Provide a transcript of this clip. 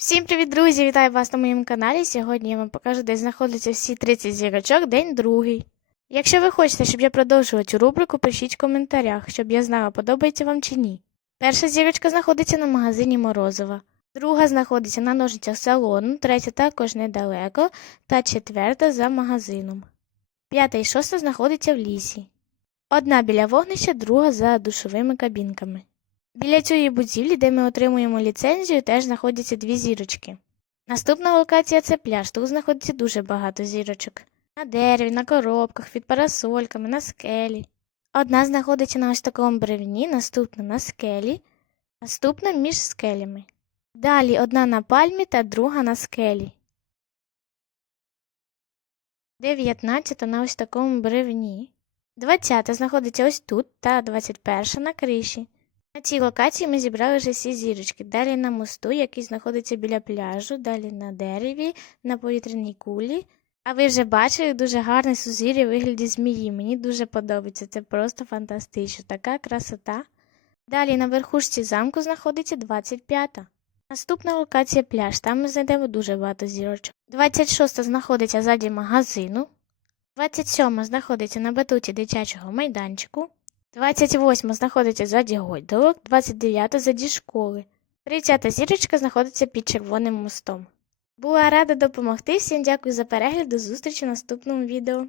Всім привіт, друзі! Вітаю вас на моєму каналі. Сьогодні я вам покажу, де знаходяться всі 30 зірочок, день другий. Якщо ви хочете, щоб я продовжувала цю рубрику, пишіть в коментарях, щоб я знала, подобається вам чи ні. Перша зірочка знаходиться на магазині Морозова, друга знаходиться на ножницях салону, третя також недалеко, та четверта за магазином. П'ята і шоста знаходиться в лісі. Одна біля вогнища, друга за душовими кабінками. Біля цієї будівлі, де ми отримуємо ліцензію, теж знаходяться дві зірочки. Наступна локація це пляж. Тут знаходиться дуже багато зірочок. На дереві, на коробках, під парасольками, на скелі. Одна знаходиться на ось такому бревні, наступна на скелі, наступна між скелями. Далі одна на пальмі та друга на скелі. Дев'ятнадцята на ось такому бревні. Двадцята знаходиться ось тут та двадцять перша на криші. На цій локації ми зібрали вже всі зірочки. Далі на мосту, який знаходиться біля пляжу, далі на дереві, на повітряній кулі. А ви вже бачили дуже гарне сузір'я вигляді змії. Мені дуже подобається. Це просто фантастично. Така красота. Далі на верхушці замку знаходиться 25-та. Наступна локація пляж. Там ми знайдемо дуже багато зірочок. 26-та знаходиться ззаді магазину. 27 знаходиться на батуті дитячого майданчику. 28 знаходиться ззаді гойдолок, 29 ззаді школи. 30 зірочка знаходиться під червоним мостом. Була рада допомогти. Всім дякую за перегляд. До зустрічі в наступному відео.